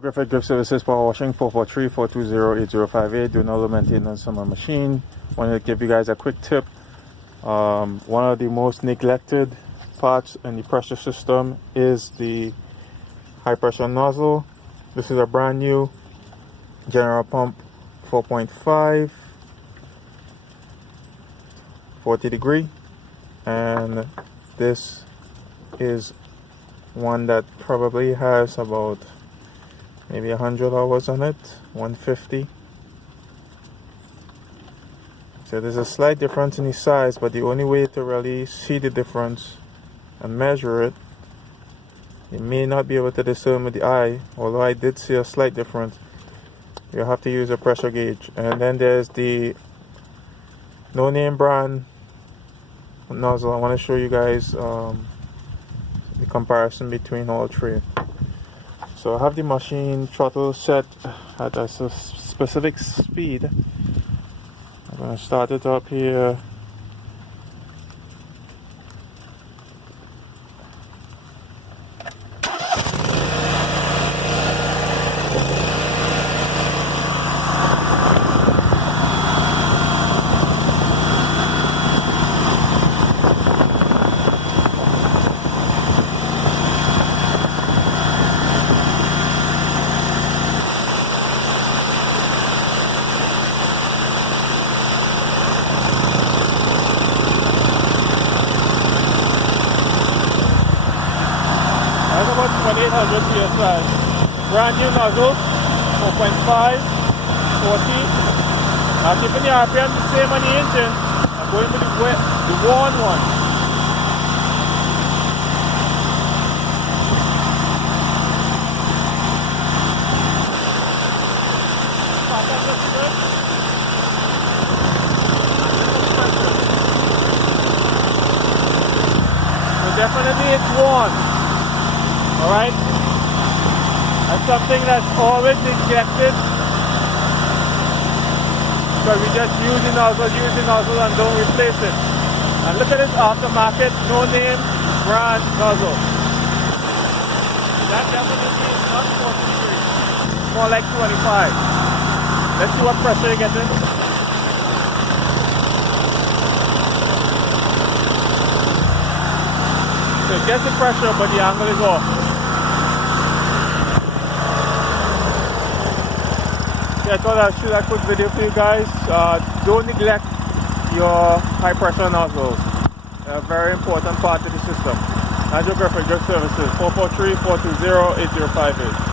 Griffith Grip Services Power Washing 443-420-8058. Doing all the maintenance on my machine. Wanted to give you guys a quick tip. One of the most neglected parts in the pressure system is the high pressure nozzle. This is a brand new general pump 4.5 40 degree, and this is one that probably has about maybe 100 hours on it, 150. So there's a slight difference in the size, but the only way to really see the difference and measure it, you may not be able to discern with the eye, although I did see a slight difference. You have to use a pressure gauge. And then there's the no name brand nozzle. I want to show you guys the comparison between all three. So I have the machine throttle set at a specific speed. I'm going to start it up here. That's about 2800 psi. Brand new nozzle, 4.5, 40. Now keeping the RPM the same on the engine. I'm going with the worn one. So definitely it's worn. Alright, that's something that's always neglected, because we just use the nozzle and don't replace it. And look at this aftermarket, no name brand nozzle. That definitely is not 40 degrees, it's more like 25. Let's see what pressure you get in. So it gets the pressure, but the angle is off. I thought I'd shoot a quick video for you guys. Don't neglect your high pressure nozzles. They're a very important part of the system. Andrew Griffith Grip Services, 443-420-8058.